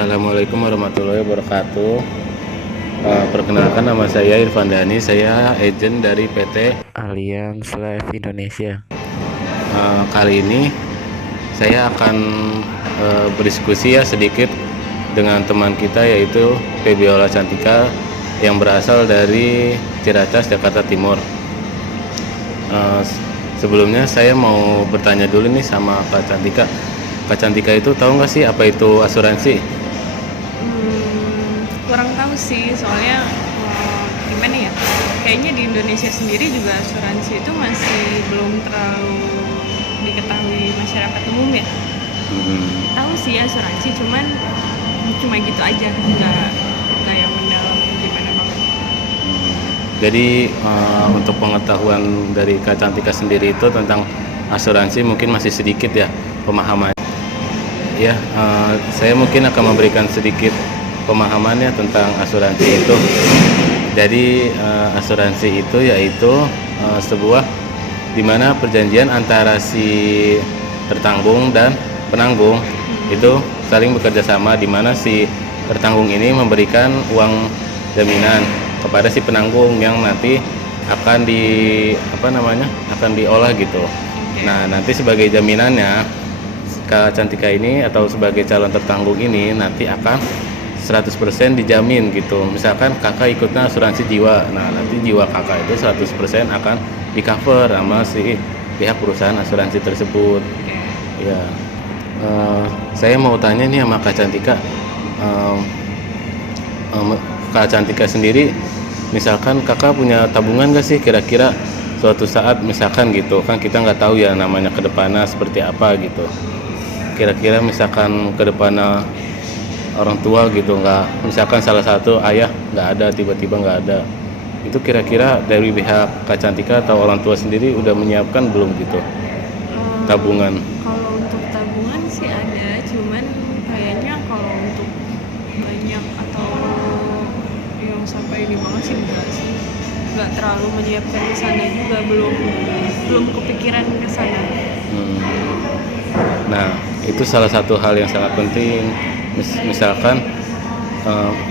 Assalamualaikum warahmatullahi wabarakatuh. Perkenalkan, nama saya Irfan Dhani, saya agen dari PT Alliance Life Indonesia. Kali ini saya akan berdiskusi ya sedikit dengan teman kita, yaitu Febiola Cantika yang berasal dari Ciracas, Jakarta Timur. Sebelumnya saya mau bertanya dulu nih sama Kak Cantika. Kak Cantika itu tahu nggak sih apa itu asuransi? Kurang tahu sih, soalnya gimana ya, kayaknya di Indonesia sendiri juga asuransi itu masih belum terlalu diketahui masyarakat umum ya. Tahu sih asuransi, cuma gitu aja, nggak yang mendalam gimana banget. Jadi untuk pengetahuan dari Kak Cantika sendiri itu tentang asuransi mungkin masih sedikit ya pemahaman. Ya, saya mungkin akan memberikan sedikit pemahamannya tentang asuransi itu. Jadi asuransi itu yaitu sebuah dimana perjanjian antara si tertanggung dan penanggung itu saling bekerja sama, dimana si tertanggung ini memberikan uang jaminan kepada si penanggung yang nanti akan akan diolah gitu. Nah, nanti sebagai jaminannya Kak Cantika ini atau sebagai calon tertanggung ini nanti akan 100% dijamin gitu. Misalkan kakak ikutnya asuransi jiwa, nah nanti jiwa kakak itu 100% akan di cover sama si pihak perusahaan asuransi tersebut. Ya, saya mau tanya nih sama Kak Cantika, Kak Cantika sendiri, misalkan kakak punya tabungan gak sih kira-kira suatu saat misalkan gitu kan, kita nggak tahu ya namanya kedepannya seperti apa gitu. Kira-kira misalkan kedepannya orang tua gitu, nggak, misalkan salah satu ayah nggak ada, tiba-tiba nggak ada, itu kira-kira dari pihak Kak Cantika atau orang tua sendiri udah menyiapkan belum gitu tabungan? Kalau untuk tabungan sih ada, cuman kayaknya kalau untuk banyak atau yang sampai ini banget sih enggak sih, nggak terlalu menyiapkan ke sana juga, belum kepikiran ke sana. Nah, itu salah satu hal yang sangat penting. Misalkan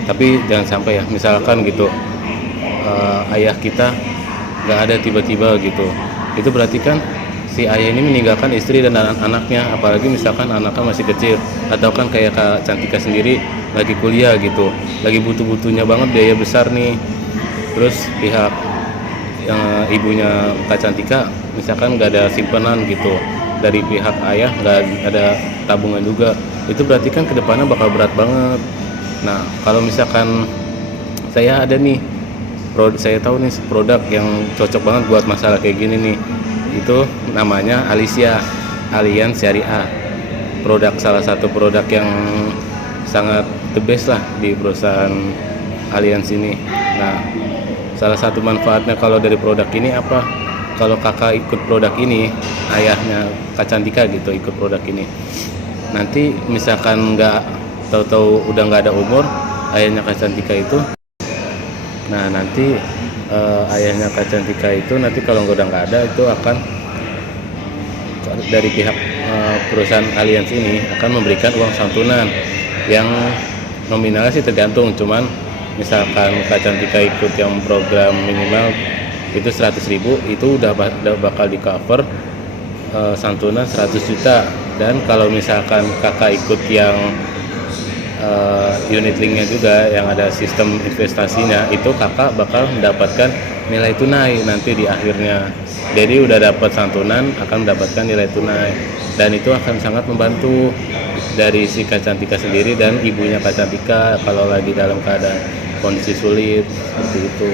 tapi jangan sampai ya, misalkan gitu ayah kita nggak ada tiba-tiba gitu, itu berarti kan si ayah ini meninggalkan istri dan anak-anaknya, apalagi misalkan anaknya masih kecil, atau kan kayak Kak Cantika sendiri lagi kuliah gitu, lagi butuh-butuhnya banget, biaya besar nih, terus pihak yang ibunya Kak Cantika misalkan nggak ada simpanan gitu, dari pihak ayah nggak ada tabungan juga, itu berarti kan kedepannya bakal berat banget. Nah, kalau misalkan saya ada nih, saya tahu nih produk yang cocok banget buat masalah kayak gini nih, itu namanya Alicia, Alliance Syariah. Salah satu produk yang sangat the best lah di perusahaan Alliance ini. Nah, salah satu manfaatnya kalau dari produk ini apa? Kalau kakak ikut produk ini, ayahnya Kak Cantika gitu ikut produk ini, nanti misalkan nggak tahu-tahu udah nggak ada umur ayahnya Kak Cantika itu, nah nanti ayahnya Kak Cantika itu nanti kalau udah nggak ada, itu akan dari pihak perusahaan Alliance ini akan memberikan uang santunan yang nominalnya sih tergantung, cuman misalkan Kak Cantika ikut yang program minimal itu 100.000, itu udah bakal di cover santunan 100 juta. Dan kalau misalkan kakak ikut yang unit linknya juga, yang ada sistem investasinya, itu kakak bakal mendapatkan nilai tunai nanti di akhirnya. Jadi udah dapat santunan, akan mendapatkan nilai tunai, dan itu akan sangat membantu dari si Kak Cantika sendiri dan ibunya Kak Cantika kalau lagi dalam keadaan kondisi sulit seperti itu.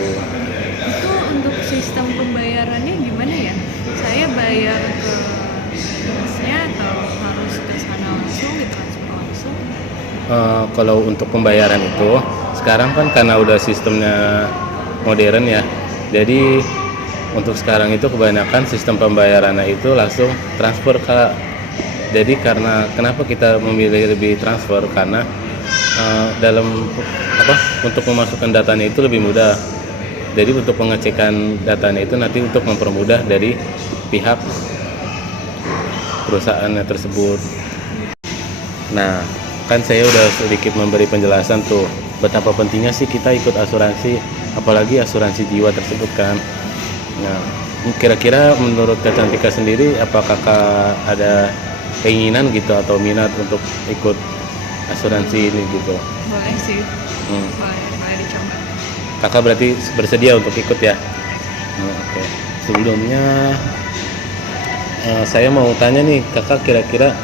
Itu untuk sistem pembayarannya gimana ya? Saya bayar ke masnya atau kalau untuk pembayaran itu sekarang kan karena udah sistemnya modern ya, jadi untuk sekarang itu kebanyakan sistem pembayarannya itu langsung transfer Kak. Jadi karena kenapa kita memilih lebih transfer, karena dalam untuk memasukkan datanya itu lebih mudah. Jadi untuk pengecekan datanya itu nanti untuk mempermudah dari pihak perusahaannya tersebut. Nah, kan saya udah sedikit memberi penjelasan tuh betapa pentingnya sih kita ikut asuransi, apalagi asuransi jiwa tersebut kan. Nah, kira-kira menurut Kak Cantika sendiri, apakah Kakak ada keinginan gitu atau minat untuk ikut asuransi ini gitu? Boleh sih, boleh dicoba. Kakak berarti bersedia untuk ikut ya? Oke. Sebelumnya saya mau tanya nih, Kakak kira-kira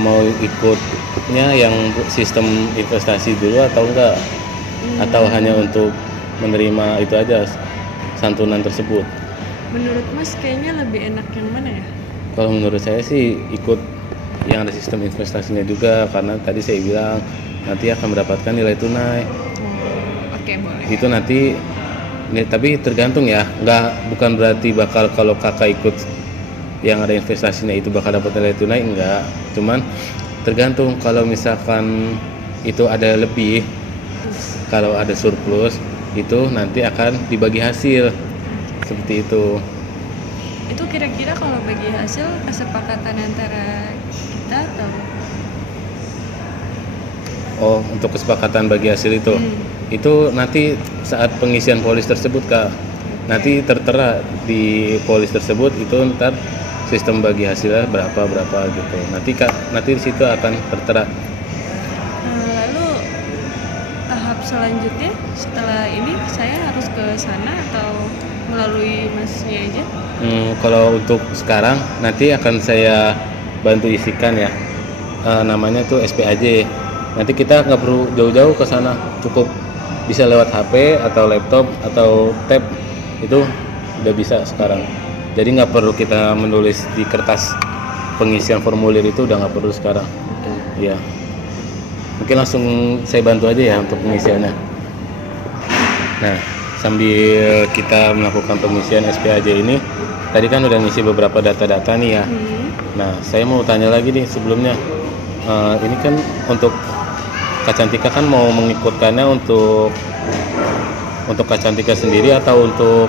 mau ikutnya yang sistem investasi dulu atau enggak? Atau hanya untuk menerima itu aja, santunan tersebut? Menurut Mas kayaknya lebih enak yang mana ya? Kalau menurut saya sih ikut yang ada sistem investasinya juga, karena tadi saya bilang nanti akan mendapatkan nilai tunai. Oke, boleh. Itu nanti ini, tapi tergantung ya, bukan berarti bakal kalau Kakak ikut yang ada investasinya itu bakal dapat nilai tunai, enggak. Cuman tergantung, kalau misalkan itu ada lebih, kalau ada surplus itu nanti akan dibagi hasil seperti itu. Itu kira-kira kalau bagi hasil kesepakatan antara kita atau? Oh, untuk kesepakatan bagi hasil itu nanti saat pengisian polis tersebut Kak. Nanti tertera di polis tersebut itu ntar sistem bagi hasilnya berapa gitu. Nanti di situ akan tertera. Lalu tahap selanjutnya setelah ini saya harus ke sana atau melalui Masnya aja? Kalau untuk sekarang nanti akan saya bantu isikan ya. Namanya tuh SPAJ. Nanti kita nggak perlu jauh-jauh ke sana, cukup bisa lewat HP atau laptop atau tab, itu udah bisa sekarang. Jadi nggak perlu kita menulis di kertas pengisian formulir, itu udah nggak perlu sekarang. Iya. Mungkin langsung saya bantu aja ya untuk pengisiannya. Nah, sambil kita melakukan pengisian SPAJ ini, tadi kan udah ngisi beberapa data-data nih ya. Nah, saya mau tanya lagi nih sebelumnya. Ini kan untuk Kak Cantika kan mau mengikutkannya untuk Kak Cantika sendiri atau untuk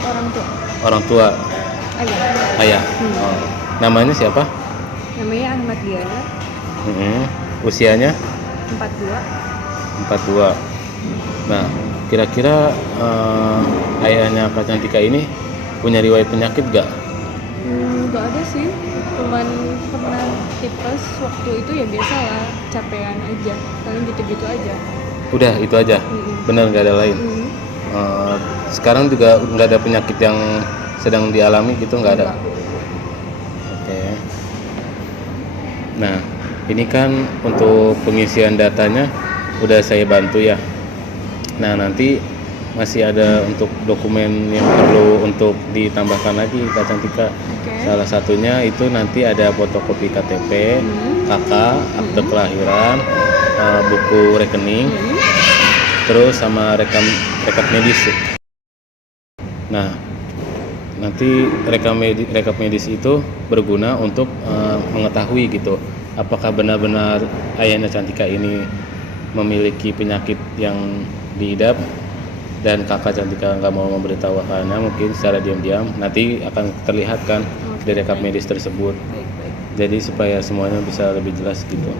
orang tua? Orang tua. Ayah. Oh. Namanya siapa? Namanya Ahmad Diana. Usianya? 42. Nah, kira-kira ayahnya Kak Cantika ini punya riwayat penyakit gak? Gak ada sih, cuman pernah tipes waktu itu ya biasa lah, capean aja, paling gitu-gitu aja. Udah itu aja? Bener gak ada lain? Sekarang juga nggak ada penyakit yang sedang dialami gitu, nggak ada? Oke. Nah, ini kan untuk pengisian datanya udah saya bantu ya. Nah, nanti masih ada untuk dokumen yang perlu untuk ditambahkan lagi Kak Cantika. Salah satunya itu nanti ada fotokopi KTP, KK, akte kelahiran, buku rekening, terus sama rekam medis. Nah, nanti rekam medis itu berguna untuk mengetahui gitu, apakah benar-benar ayahnya Cantika ini memiliki penyakit yang diidap, dan kakak Cantika nggak mau memberitahukannya, mungkin secara diam-diam nanti akan terlihat kan di rekap medis tersebut. Jadi supaya semuanya bisa lebih jelas gitu.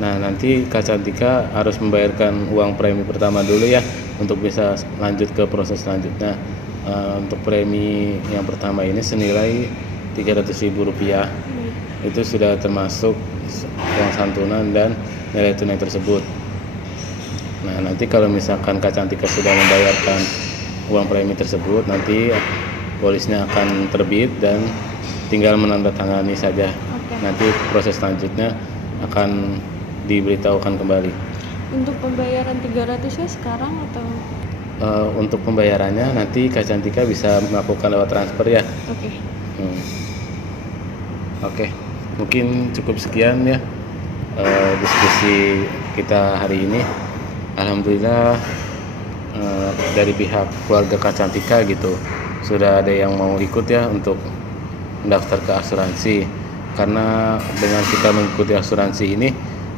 Nah, nanti Kak Cantika harus membayarkan uang premi pertama dulu ya untuk bisa lanjut ke proses selanjutnya. Untuk premi yang pertama ini senilai Rp300.000. Itu sudah termasuk uang santunan dan nilai tunai tersebut. Nah, nanti kalau misalkan Kak Cantika sudah membayarkan uang premi tersebut, nanti polisnya akan terbit dan tinggal menandatangani saja. Nanti proses selanjutnya akan diberitahukan kembali. Untuk pembayaran 300-nya sekarang atau? Untuk pembayarannya nanti Kak Cantika bisa melakukan lewat transfer ya. Oke. Oke, mungkin cukup sekian ya diskusi kita hari ini. Alhamdulillah dari pihak keluarga Kak Cantika gitu sudah ada yang mau ikut ya untuk mendaftar ke asuransi. Karena dengan kita mengikuti asuransi ini,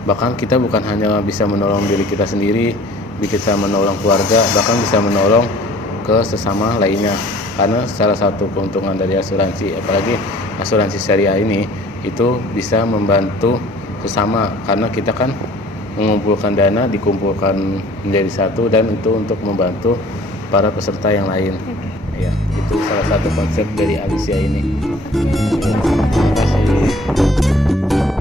bahkan kita bukan hanya bisa menolong diri kita sendiri, bisa menolong keluarga, bahkan bisa menolong ke sesama lainnya. Karena salah satu keuntungan dari asuransi, apalagi asuransi syariah ini, itu bisa membantu sesama, karena kita kan mengumpulkan dana, dikumpulkan menjadi satu, dan itu untuk membantu para peserta yang lain. Ya, itu salah satu konsep dari Alicia ini. Ya, terima kasih.